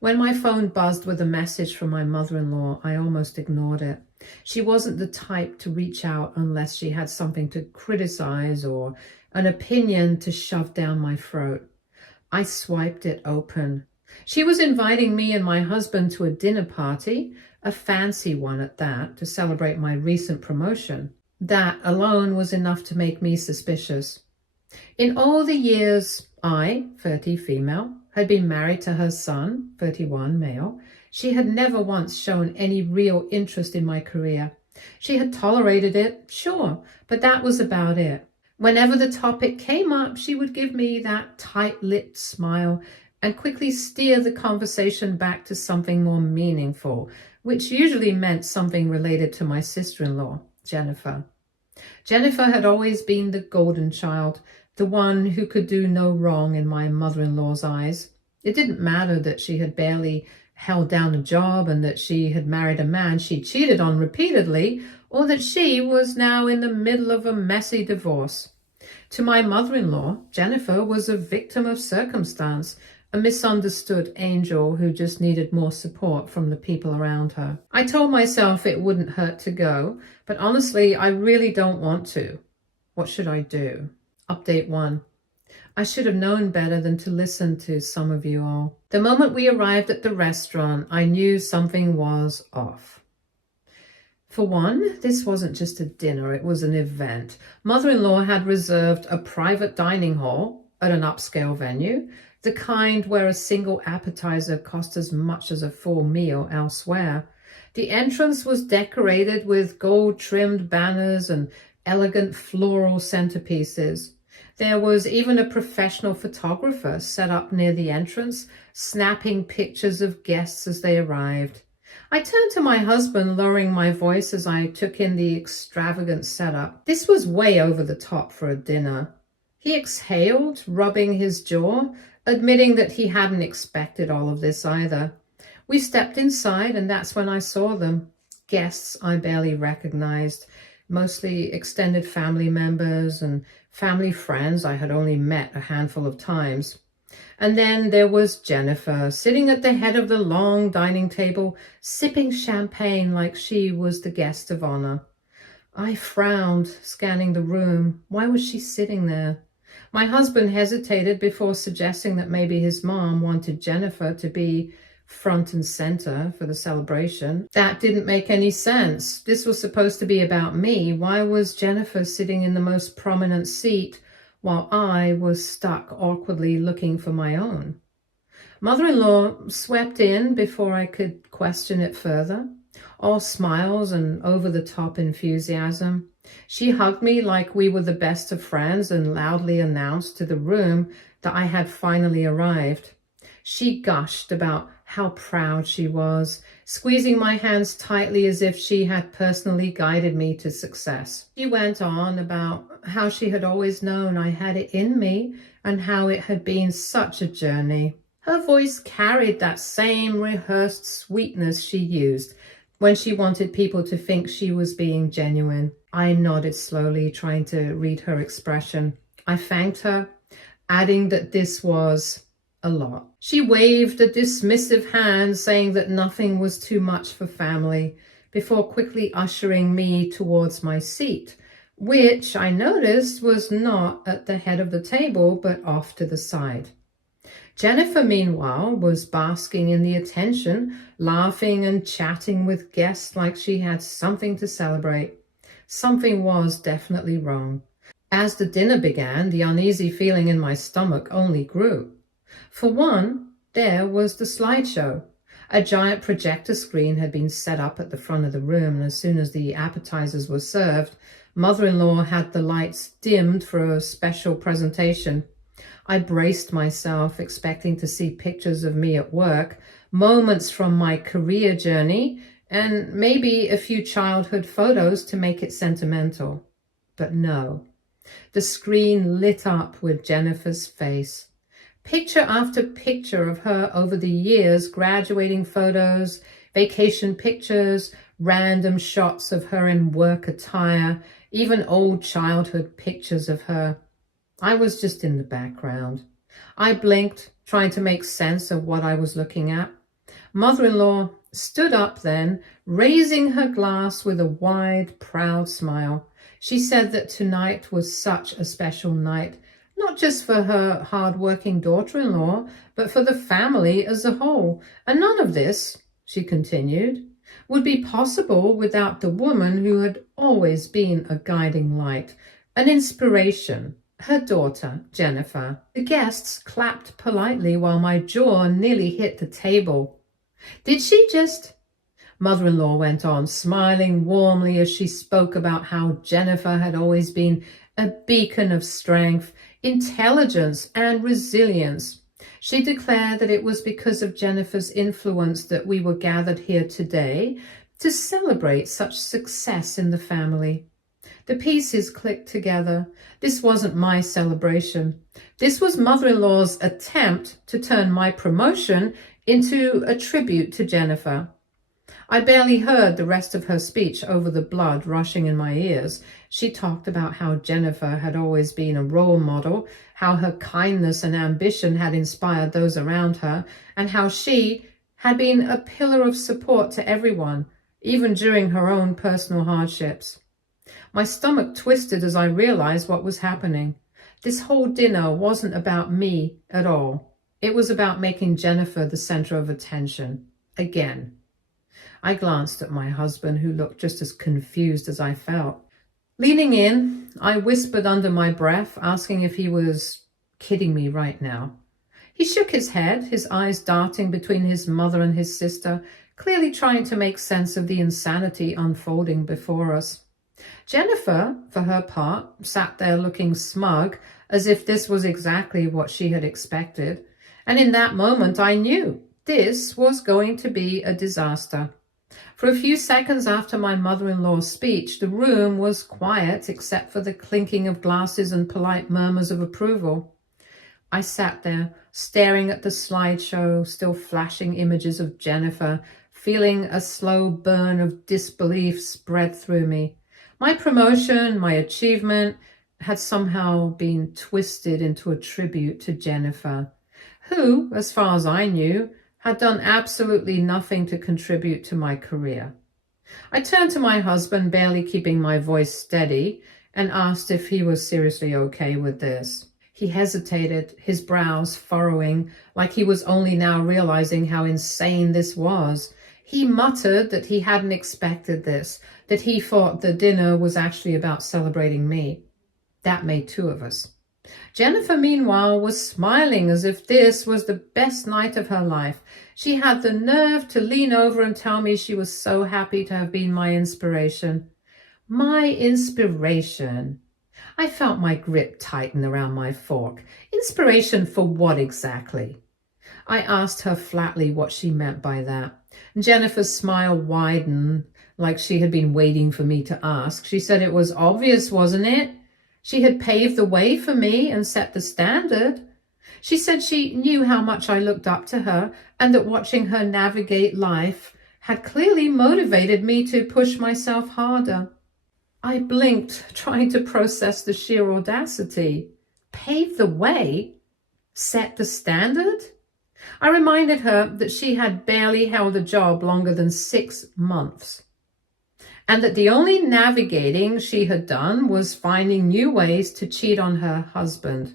When my phone buzzed with a message from my mother-in-law, I almost ignored it. She wasn't the type to reach out unless she had something to criticize or an opinion to shove down my throat. I swiped it open. She was inviting me and my husband to a dinner party, a fancy one at that, to celebrate my recent promotion. That alone was enough to make me suspicious. In all the years I, 30 female, had been married to her son, 31 male, she had never once shown any real interest in my career. She had tolerated it, sure, but that was about it. Whenever the topic came up, she would give me that tight-lipped smile and quickly steer the conversation back to something more meaningful, which usually meant something related to my sister-in-law, Jennifer. Jennifer had always been the golden child, the one who could do no wrong in my mother-in-law's eyes. It didn't matter that she had barely held down a job and that she had married a man she cheated on repeatedly, or that she was now in the middle of a messy divorce. To my mother-in-law, Jennifer was a victim of circumstance, a misunderstood angel who just needed more support from the people around her. I told myself it wouldn't hurt to go, but honestly, I really don't want to. What should I do? Update 1. I should have known better than to listen to some of you all. The moment we arrived at the restaurant, I knew something was off. For one, this wasn't just a dinner, it was an event. Mother-in-law had reserved a private dining hall at an upscale venue, the kind where a single appetizer cost as much as a full meal elsewhere. The entrance was decorated with gold-trimmed banners and elegant floral centerpieces. There was even a professional photographer set up near the entrance, snapping pictures of guests as they arrived. I turned to my husband, lowering my voice as I took in the extravagant setup. This was way over the top for a dinner. He exhaled, rubbing his jaw, admitting that he hadn't expected all of this either. We stepped inside, and that's when I saw them. Guests I barely recognized, mostly extended family members and family friends I had only met a handful of times. And then there was Jennifer, sitting at the head of the long dining table, sipping champagne like she was the guest of honor. I frowned, scanning the room. Why was she sitting there? My husband hesitated before suggesting that maybe his mom wanted Jennifer to be front and center for the celebration. That didn't make any sense. This was supposed to be about me. Why was Jennifer sitting in the most prominent seat while I was stuck awkwardly looking for my own? Mother-in-law swept in before I could question it further, all smiles and over-the-top enthusiasm. She hugged me like we were the best of friends and loudly announced to the room that I had finally arrived. She gushed about how proud she was, squeezing my hands tightly as if she had personally guided me to success. She went on about how she had always known I had it in me and how it had been such a journey. Her voice carried that same rehearsed sweetness she used when she wanted people to think she was being genuine. I nodded slowly, trying to read her expression. I thanked her, adding that this was a lot. She waved a dismissive hand, saying that nothing was too much for family, before quickly ushering me towards my seat, which I noticed was not at the head of the table, but off to the side. Jennifer, meanwhile, was basking in the attention, laughing and chatting with guests like she had something to celebrate. Something was definitely wrong. As the dinner began, the uneasy feeling in my stomach only grew. For one, there was the slideshow. A giant projector screen had been set up at the front of the room, and as soon as the appetizers were served, mother-in-law had the lights dimmed for a special presentation. I braced myself, expecting to see pictures of me at work, moments from my career journey, and maybe a few childhood photos to make it sentimental. But no. The screen lit up with Jennifer's face. Picture after picture of her over the years, graduating photos, vacation pictures, random shots of her in work attire, even old childhood pictures of her. I was just in the background. I blinked, trying to make sense of what I was looking at. Mother-in-law stood up then, raising her glass with a wide, proud smile. She said that tonight was such a special night, not just for her hard-working daughter-in-law, but for the family as a whole. And none of this, she continued, would be possible without the woman who had always been a guiding light, an inspiration, her daughter, Jennifer. The guests clapped politely while my jaw nearly hit the table. Did she just... Mother-in-law went on, smiling warmly as she spoke about how Jennifer had always been a beacon of strength, intelligence, and resilience. She declared that it was because of Jennifer's influence that we were gathered here today to celebrate such success in the family. The pieces clicked together. This wasn't my celebration. This was mother-in-law's attempt to turn my promotion into a tribute to Jennifer. I barely heard the rest of her speech over the blood rushing in my ears. She talked about how Jennifer had always been a role model, how her kindness and ambition had inspired those around her, and how she had been a pillar of support to everyone, even during her own personal hardships. My stomach twisted as I realized what was happening. This whole dinner wasn't about me at all. It was about making Jennifer the center of attention. Again. I glanced at my husband, who looked just as confused as I felt. Leaning in, I whispered under my breath, asking if he was kidding me right now. He shook his head, his eyes darting between his mother and his sister, clearly trying to make sense of the insanity unfolding before us. Jennifer, for her part, sat there looking smug, as if this was exactly what she had expected. And in that moment, I knew this was going to be a disaster. For a few seconds after my mother-in-law's speech, the room was quiet except for the clinking of glasses and polite murmurs of approval. I sat there, staring at the slideshow, still flashing images of Jennifer, feeling a slow burn of disbelief spread through me. My promotion, my achievement, had somehow been twisted into a tribute to Jennifer, who, as far as I knew, had done absolutely nothing to contribute to my career. I turned to my husband, barely keeping my voice steady, and asked if he was seriously okay with this. He hesitated, his brows furrowing, like he was only now realizing how insane this was. He muttered that he hadn't expected this, that he thought the dinner was actually about celebrating me. That made two of us. Jennifer, meanwhile, was smiling as if this was the best night of her life. She had the nerve to lean over and tell me she was so happy to have been my inspiration. My inspiration. I felt my grip tighten around my fork. Inspiration for what exactly? I asked her flatly what she meant by that. Jennifer's smile widened, like she had been waiting for me to ask. She said it was obvious, wasn't it? She had paved the way for me and set the standard. She said she knew how much I looked up to her and that watching her navigate life had clearly motivated me to push myself harder. I blinked, trying to process the sheer audacity. Pave the way? Set the standard? I reminded her that she had barely held a job longer than 6 months, and that the only navigating she had done was finding new ways to cheat on her husband.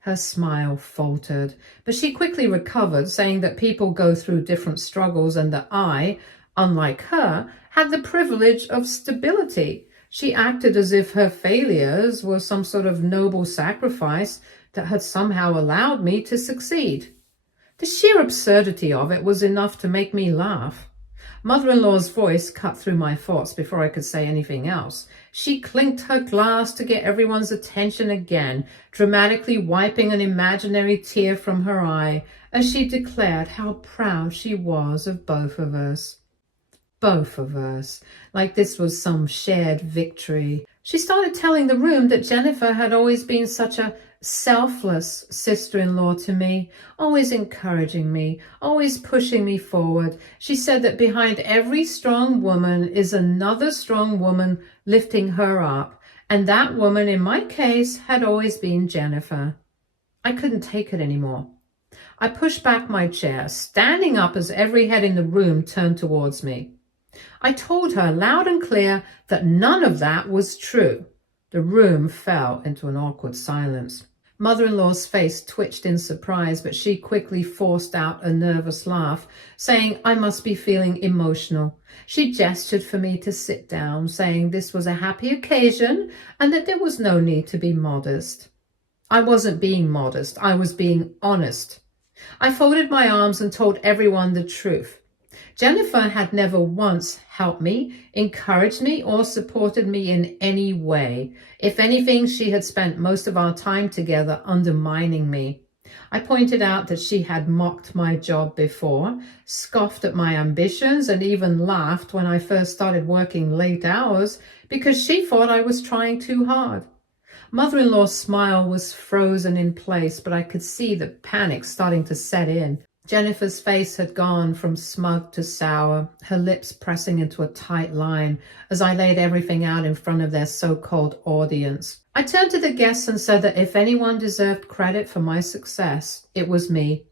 Her smile faltered, but she quickly recovered, saying that people go through different struggles and that I, unlike her, had the privilege of stability. She acted as if her failures were some sort of noble sacrifice that had somehow allowed me to succeed. The sheer absurdity of it was enough to make me laugh. Mother-in-law's voice cut through my thoughts before I could say anything else. She clinked her glass to get everyone's attention again, dramatically wiping an imaginary tear from her eye as she declared how proud she was of both of us. Both of us, like this was some shared victory. She started telling the room that Jennifer had always been such a selfless sister-in-law to me, always encouraging me, always pushing me forward. She said that behind every strong woman is another strong woman lifting her up, and that woman, in my case, had always been Jennifer. I couldn't take it anymore. I pushed back my chair, standing up as every head in the room turned towards me. I told her loud and clear that none of that was true. The room fell into an awkward silence. Mother-in-law's face twitched in surprise, but she quickly forced out a nervous laugh, saying I must be feeling emotional. She gestured for me to sit down, saying this was a happy occasion and that there was no need to be modest. I wasn't being modest, I was being honest. I folded my arms and told everyone the truth. Jennifer had never once helped me, encouraged me, or supported me in any way. If anything, she had spent most of our time together undermining me. I pointed out that she had mocked my job before, scoffed at my ambitions, and even laughed when I first started working late hours because she thought I was trying too hard. Mother-in-law's smile was frozen in place, but I could see the panic starting to set in. Jennifer's face had gone from smug to sour, her lips pressing into a tight line as I laid everything out in front of their so-called audience. I turned to the guests and said that if anyone deserved credit for my success, it was me.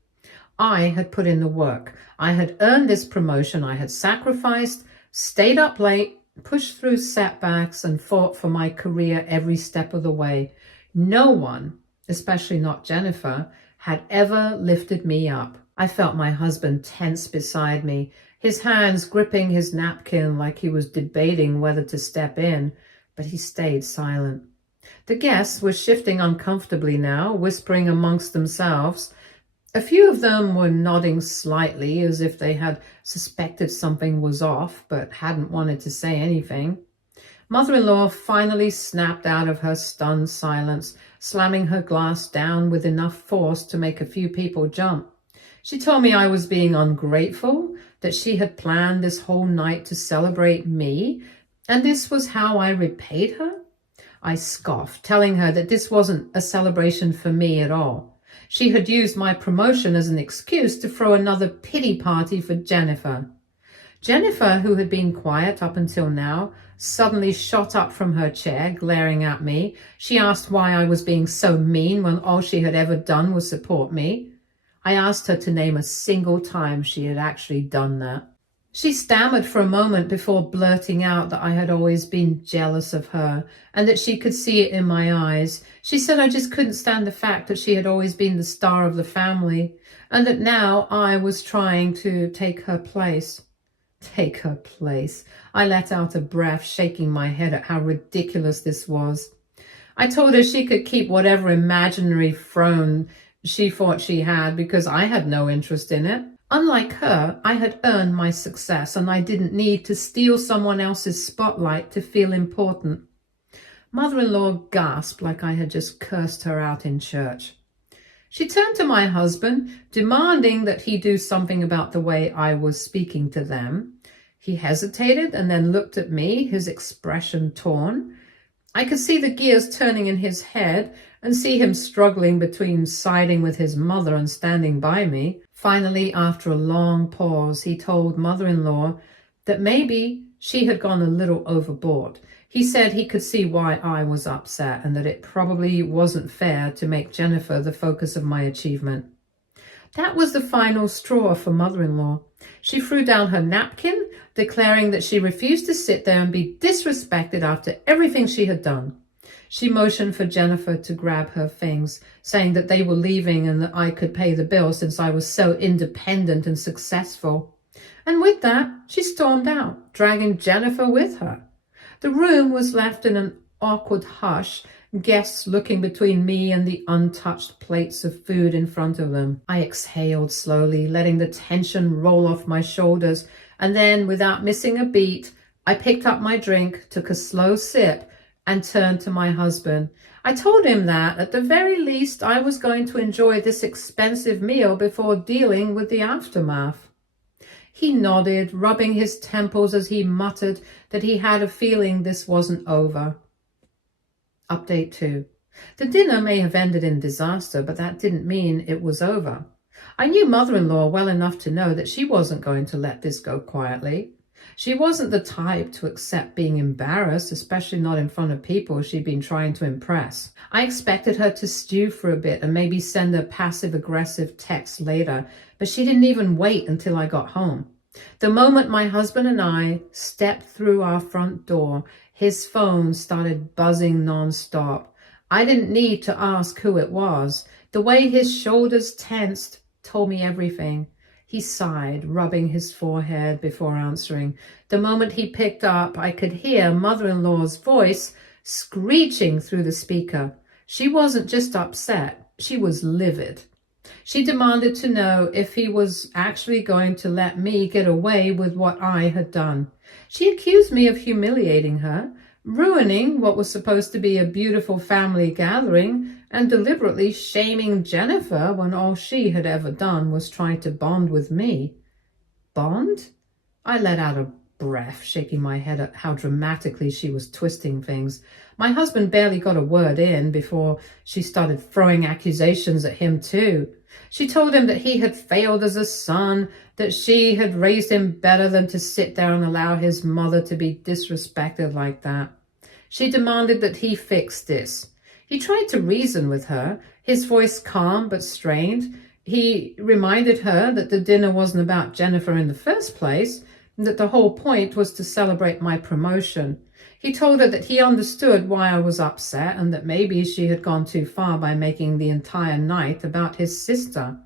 I had put in the work. I had earned this promotion. I had sacrificed, stayed up late, pushed through setbacks, and fought for my career every step of the way. No one, especially not Jennifer, had ever lifted me up. I felt my husband tense beside me, his hands gripping his napkin like he was debating whether to step in, but he stayed silent. The guests were shifting uncomfortably now, whispering amongst themselves. A few of them were nodding slightly as if they had suspected something was off, but hadn't wanted to say anything. Mother-in-law finally snapped out of her stunned silence, slamming her glass down with enough force to make a few people jump. She told me I was being ungrateful, that she had planned this whole night to celebrate me, and this was how I repaid her. I scoffed, telling her that this wasn't a celebration for me at all. She had used my promotion as an excuse to throw another pity party for Jennifer. Jennifer, who had been quiet up until now, suddenly shot up from her chair, glaring at me. She asked why I was being so mean when all she had ever done was support me. I asked her to name a single time she had actually done that. She stammered for a moment before blurting out that I had always been jealous of her and that she could see it in my eyes. She said I just couldn't stand the fact that she had always been the star of the family and that now I was trying to take her place. Take her place. I let out a breath, shaking my head at how ridiculous this was. I told her she could keep whatever imaginary throne she thought she had because I had no interest in it. Unlike her, I had earned my success and I didn't need to steal someone else's spotlight to feel important. Mother-in-law gasped like I had just cursed her out in church. She turned to my husband, demanding that he do something about the way I was speaking to them. He hesitated and then looked at me, his expression torn. I could see the gears turning in his head and see him struggling between siding with his mother and standing by me. Finally, after a long pause, he told mother-in-law that maybe she had gone a little overboard. He said he could see why I was upset and that it probably wasn't fair to make Jennifer the focus of my achievement. That was the final straw for mother-in-law. She threw down her napkin, declaring that she refused to sit there and be disrespected after everything she had done. She motioned for Jennifer to grab her things, saying that they were leaving and that I could pay the bill since I was so independent and successful. And with that, she stormed out, dragging Jennifer with her. The room was left in an awkward hush, guests looking between me and the untouched plates of food in front of them. I exhaled slowly, letting the tension roll off my shoulders, and then, without missing a beat, I picked up my drink, took a slow sip, and turned to my husband. I told him that, at the very least, I was going to enjoy this expensive meal before dealing with the aftermath. He nodded, rubbing his temples as he muttered that he had a feeling this wasn't over. Update 2. The dinner may have ended in disaster, but that didn't mean it was over. I knew mother-in-law well enough to know that she wasn't going to let this go quietly. She wasn't the type to accept being embarrassed, especially not in front of people she'd been trying to impress. I expected her to stew for a bit and maybe send a passive-aggressive text later, but she didn't even wait until I got home. The moment my husband and I stepped through our front door, his phone started buzzing non-stop. I didn't need to ask who it was. The way his shoulders tensed told me everything. He sighed, rubbing his forehead before answering. The moment he picked up, I could hear mother-in-law's voice screeching through the speaker. She wasn't just upset, she was livid. She demanded to know if he was actually going to let me get away with what I had done. She accused me of humiliating her, ruining what was supposed to be a beautiful family gathering, and deliberately shaming Jennifer when all she had ever done was try to bond with me. Bond? I let out a breath, shaking my head at how dramatically she was twisting things. My husband barely got a word in before she started throwing accusations at him too. She told him that he had failed as a son, that she had raised him better than to sit there and allow his mother to be disrespected like that. She demanded that he fix this. He tried to reason with her, his voice calm but strained. He reminded her that the dinner wasn't about Jennifer in the first place, and that the whole point was to celebrate my promotion. He told her that he understood why I was upset and that maybe she had gone too far by making the entire night about his sister.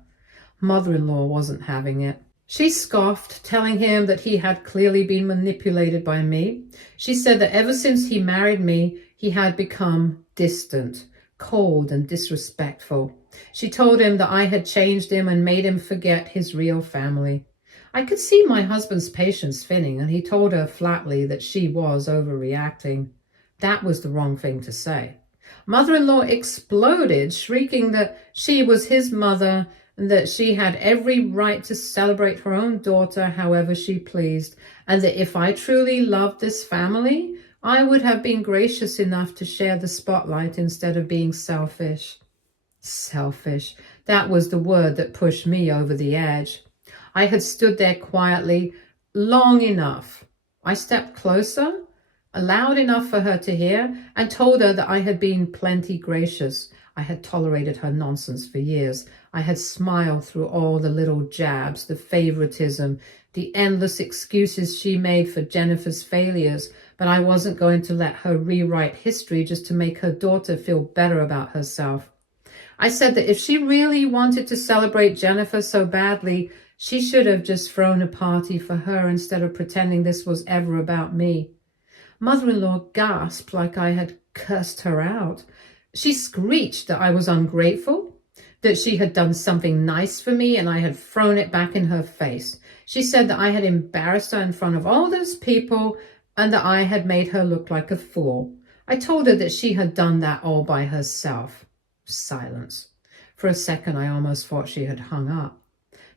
Mother-in-law wasn't having it. She scoffed, telling him that he had clearly been manipulated by me. She said that ever since he married me, he had become distant, cold and disrespectful. She told him that I had changed him and made him forget his real family. I could see my husband's patience thinning, and he told her flatly that she was overreacting. That was the wrong thing to say. Mother-in-law exploded, shrieking that she was his mother and that she had every right to celebrate her own daughter however she pleased, and that if I truly loved this family, I would have been gracious enough to share the spotlight instead of being selfish. Selfish. That was the word that pushed me over the edge. I had stood there quietly long enough. I stepped closer, loud enough for her to hear, and told her that I had been plenty gracious. I had tolerated her nonsense for years. I had smiled through all the little jabs, the favoritism, the endless excuses she made for Jennifer's failures, but I wasn't going to let her rewrite history just to make her daughter feel better about herself. I said that if she really wanted to celebrate Jennifer so badly, she should have just thrown a party for her instead of pretending this was ever about me. Mother-in-law gasped like I had cursed her out. She screeched that I was ungrateful, that she had done something nice for me and I had thrown it back in her face. She said that I had embarrassed her in front of all those people and that I had made her look like a fool. I told her that she had done that all by herself. Silence. For a second, I almost thought she had hung up.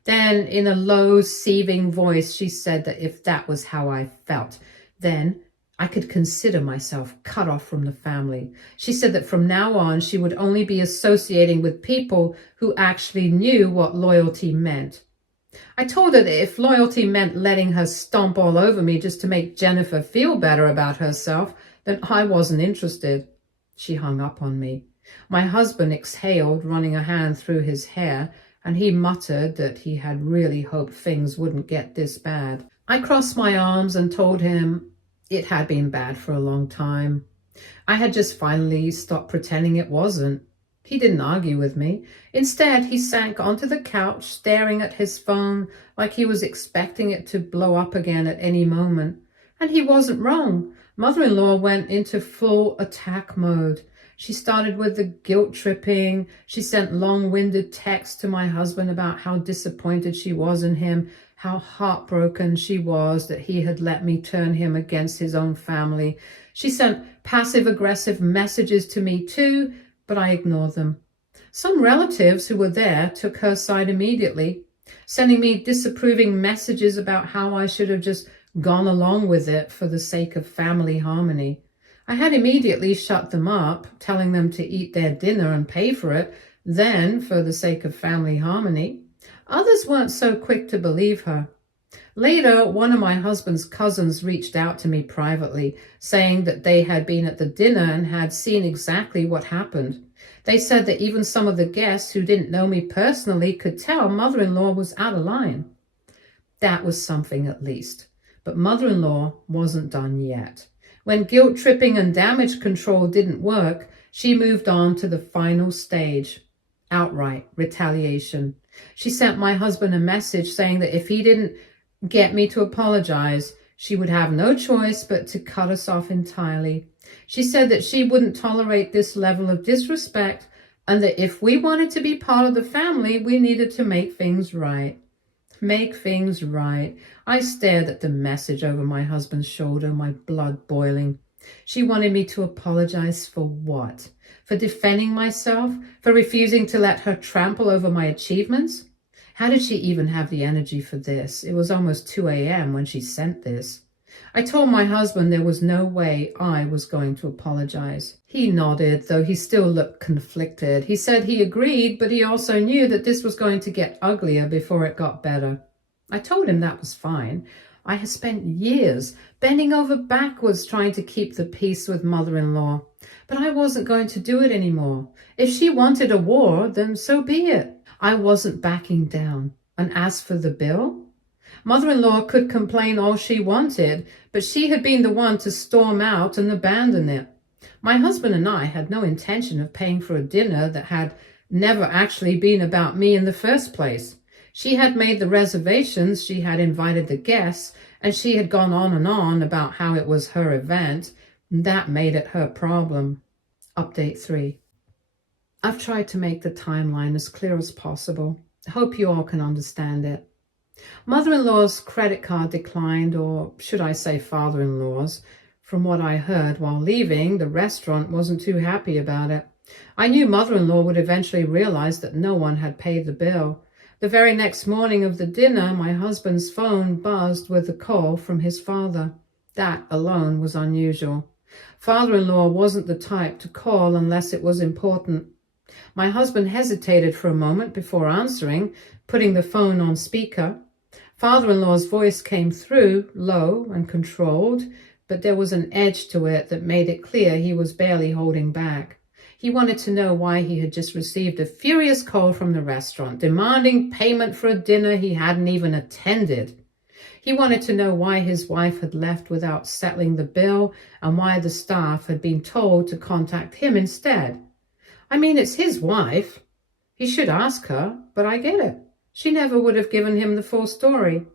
Then, in a low, seething voice, she said that if that was how I felt, then I could consider myself cut off from the family. She said that from now on, she would only be associating with people who actually knew what loyalty meant. I told her that if loyalty meant letting her stomp all over me just to make Jennifer feel better about herself, then I wasn't interested. She hung up on me. My husband exhaled, running a hand through his hair, and he muttered that he had really hoped things wouldn't get this bad. I crossed my arms and told him it had been bad for a long time. I had just finally stopped pretending it wasn't. He didn't argue with me. Instead, he sank onto the couch, staring at his phone like he was expecting it to blow up again at any moment. And he wasn't wrong. Mother-in-law went into full attack mode. She started with the guilt tripping. She sent long-winded texts to my husband about how disappointed she was in him, how heartbroken she was that he had let me turn him against his own family. She sent passive-aggressive messages to me too, but I ignored them. Some relatives who were there took her side immediately, sending me disapproving messages about how I should have just gone along with it for the sake of family harmony. I had immediately shut them up, telling them to eat their dinner and pay for it, then for the sake of family harmony. Others weren't so quick to believe her. Later, one of my husband's cousins reached out to me privately, saying that they had been at the dinner and had seen exactly what happened. They said that even some of the guests who didn't know me personally could tell mother-in-law was out of line. That was something at least. But mother-in-law wasn't done yet. When guilt-tripping and damage control didn't work, she moved on to the final stage, outright retaliation. She sent my husband a message saying that if he didn't get me to apologize, she would have no choice but to cut us off entirely. She said that she wouldn't tolerate this level of disrespect and that if we wanted to be part of the family, we needed to make things right. Make things right. I stared at the message over my husband's shoulder, my blood boiling. She wanted me to apologize for what? For defending myself? For refusing to let her trample over my achievements? How did she even have the energy for this? It was almost 2 a.m. when she sent this. I told my husband there was no way I was going to apologize. He nodded, though he still looked conflicted. He said he agreed, but he also knew that this was going to get uglier before it got better. I told him that was fine. I had spent years bending over backwards trying to keep the peace with mother-in-law, but I wasn't going to do it anymore. If she wanted a war, then so be it. I wasn't backing down. And as for the bill, mother-in-law could complain all she wanted, but she had been the one to storm out and abandon it. My husband and I had no intention of paying for a dinner that had never actually been about me in the first place. She had made the reservations, she had invited the guests, and she had gone on and on about how it was her event. That made it her problem. Update 3. I've tried to make the timeline as clear as possible. I hope you all can understand it. Mother-in-law's credit card declined, or should I say father-in-law's. From what I heard while leaving, the restaurant wasn't too happy about it. I knew mother-in-law would eventually realize that no one had paid the bill. The very next morning of the dinner, my husband's phone buzzed with a call from his father. That alone was unusual. Father-in-law wasn't the type to call unless it was important. My husband hesitated for a moment before answering, putting the phone on speaker. Father-in-law's voice came through, low and controlled, but there was an edge to it that made it clear he was barely holding back. He wanted to know why he had just received a furious call from the restaurant, demanding payment for a dinner he hadn't even attended. He wanted to know why his wife had left without settling the bill and why the staff had been told to contact him instead. I mean, it's his wife. He should ask her, but I get it. She never would have given him the full story.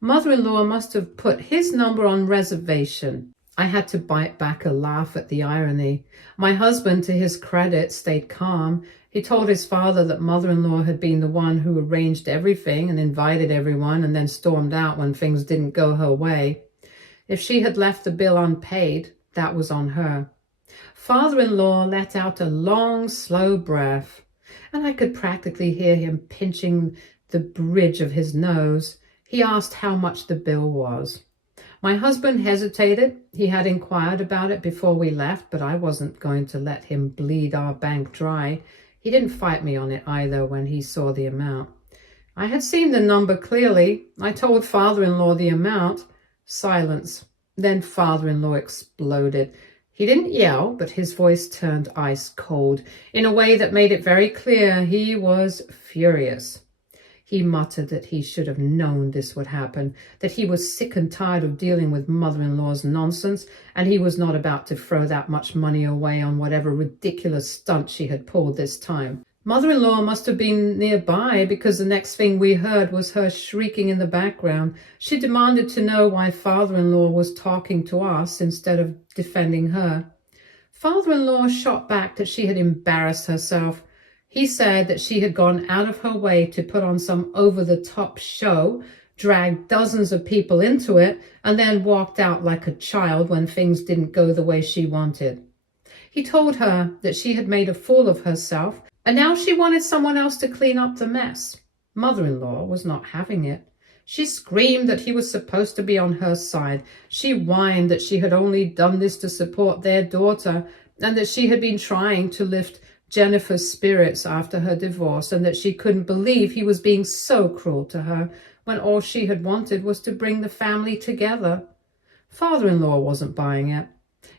Mother-in-law must have put his number on reservation. I had to bite back a laugh at the irony. My husband, to his credit, stayed calm. He told his father that mother-in-law had been the one who arranged everything and invited everyone and then stormed out when things didn't go her way. If she had left the bill unpaid, that was on her. Father-in-law let out a long, slow breath, and I could practically hear him pinching the bridge of his nose. He asked how much the bill was. My husband hesitated. He had inquired about it before we left, but I wasn't going to let him bleed our bank dry. He didn't fight me on it either when he saw the amount. I had seen the number clearly. I told father-in-law the amount. Silence. Then father-in-law exploded. He didn't yell, but his voice turned ice cold in a way that made it very clear he was furious. He muttered that he should have known this would happen, that he was sick and tired of dealing with mother-in-law's nonsense, and he was not about to throw that much money away on whatever ridiculous stunt she had pulled this time. Mother-in-law must have been nearby because the next thing we heard was her shrieking in the background. She demanded to know why father-in-law was talking to us instead of defending her. Father-in-law shot back that she had embarrassed herself. He said that she had gone out of her way to put on some over-the-top show, dragged dozens of people into it, and then walked out like a child when things didn't go the way she wanted. He told her that she had made a fool of herself, and now she wanted someone else to clean up the mess. Mother-in-law was not having it. She screamed that he was supposed to be on her side. She whined that she had only done this to support their daughter, and that she had been trying to lift Jennifer's spirits after her divorce, and that she couldn't believe he was being so cruel to her. when all she had wanted was to bring the family together. Father-in-law wasn't buying it.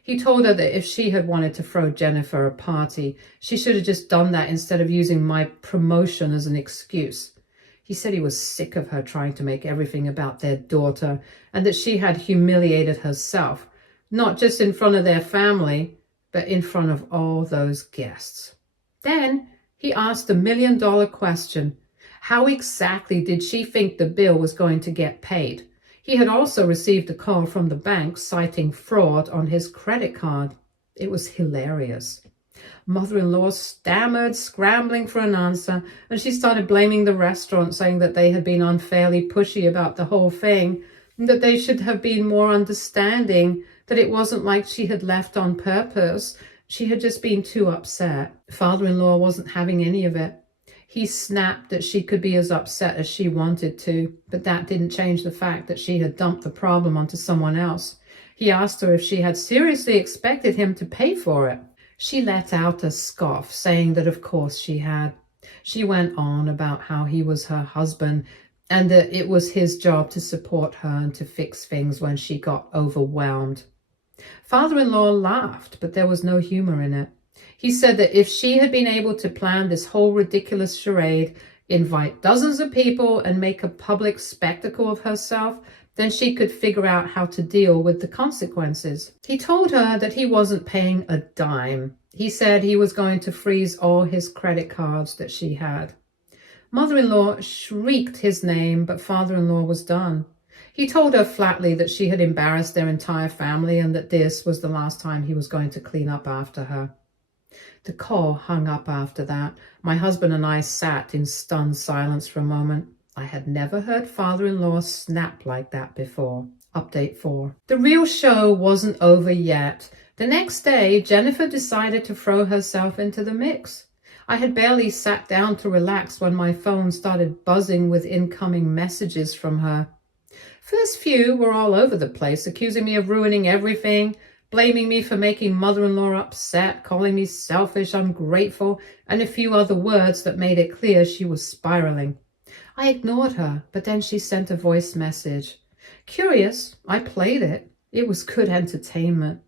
He told her that if she had wanted to throw Jennifer a party, she should have just done that instead of using my promotion as an excuse. He said he was sick of her trying to make everything about their daughter and that she had humiliated herself, not just in front of their family, but in front of all those guests. Then he asked the million-dollar question. How exactly did she think the bill was going to get paid? He had also received a call from the bank citing fraud on his credit card. It was hilarious. Mother-in-law stammered, scrambling for an answer, and she started blaming the restaurant, saying that they had been unfairly pushy about the whole thing, and that they should have been more understanding, that it wasn't like she had left on purpose. She had just been too upset. Father-in-law wasn't having any of it. He snapped that she could be as upset as she wanted to, but that didn't change the fact that she had dumped the problem onto someone else. He asked her if she had seriously expected him to pay for it. She let out a scoff, saying that of course she had. She went on about how he was her husband and that it was his job to support her and to fix things when she got overwhelmed. Father-in-law laughed, but there was no humor in it. He said that if she had been able to plan this whole ridiculous charade, invite dozens of people and make a public spectacle of herself, then she could figure out how to deal with the consequences. He told her that he wasn't paying a dime. He said he was going to freeze all his credit cards that she had. Mother-in-law shrieked his name, but father-in-law was done. He told her flatly that she had embarrassed their entire family and that this was the last time he was going to clean up after her. The call hung up after that. My husband and I sat in stunned silence for a moment. I had never heard father-in-law snap like that before. Update 4. The real show wasn't over yet. The next day, Jennifer decided to throw herself into the mix. I had barely sat down to relax when my phone started buzzing with incoming messages from her. First few were all over the place, accusing me of ruining everything, blaming me for making mother-in-law upset, calling me selfish, ungrateful, and a few other words that made it clear she was spiraling. I ignored her, but then she sent a voice message. Curious, I played it. It was good entertainment.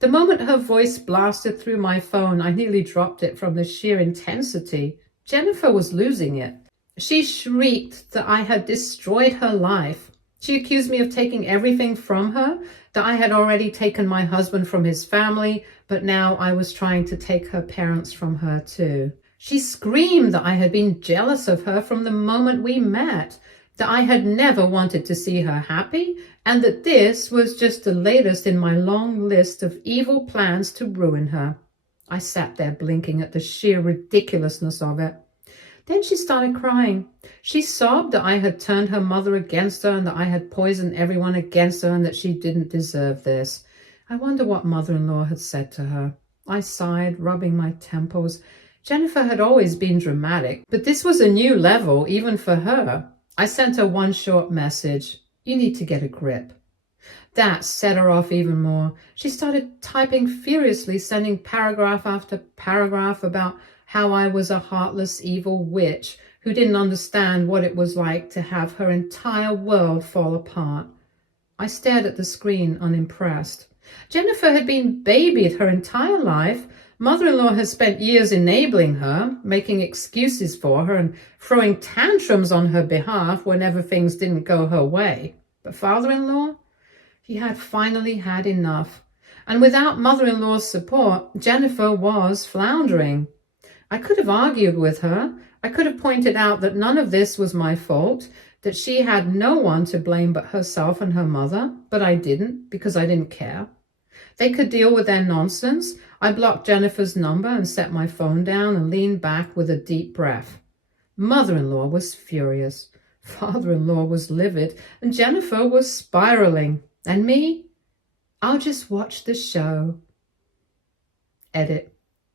The moment her voice blasted through my phone, I nearly dropped it from the sheer intensity. Jennifer was losing it. She shrieked that I had destroyed her life. She accused me of taking everything from her, that I had already taken my husband from his family, but now I was trying to take her parents from her too. She screamed that I had been jealous of her from the moment we met, that I had never wanted to see her happy, and that this was just the latest in my long list of evil plans to ruin her. I sat there blinking at the sheer ridiculousness of it. Then she started crying. She sobbed that I had turned her mother against her and that I had poisoned everyone against her and that she didn't deserve this. I wonder what mother-in-law had said to her. I sighed, rubbing my temples. Jennifer had always been dramatic, but this was a new level even for her. I sent her one short message. You need to get a grip. That set her off even more. She started typing furiously, sending paragraph after paragraph about how I was a heartless, evil witch who didn't understand what it was like to have her entire world fall apart. I stared at the screen, unimpressed. Jennifer had been babied her entire life. Mother-in-law had spent years enabling her, making excuses for her and throwing tantrums on her behalf whenever things didn't go her way. But father-in-law? He had finally had enough. And without mother-in-law's support, Jennifer was floundering. I could have argued with her. I could have pointed out that none of this was my fault, that she had no one to blame but herself and her mother, but I didn't because I didn't care. They could deal with their nonsense. I blocked Jennifer's number and set my phone down and leaned back with a deep breath. Mother-in-law was furious. Father-in-law was livid, and Jennifer was spiraling. And me? I'll just watch the show. Edit.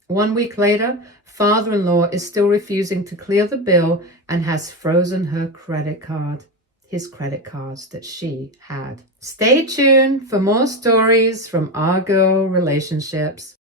1 week later, father-in-law is still refusing to clear the bill and has frozen her credit card. His credit cards that she had. Stay tuned for more stories from our girl relationships.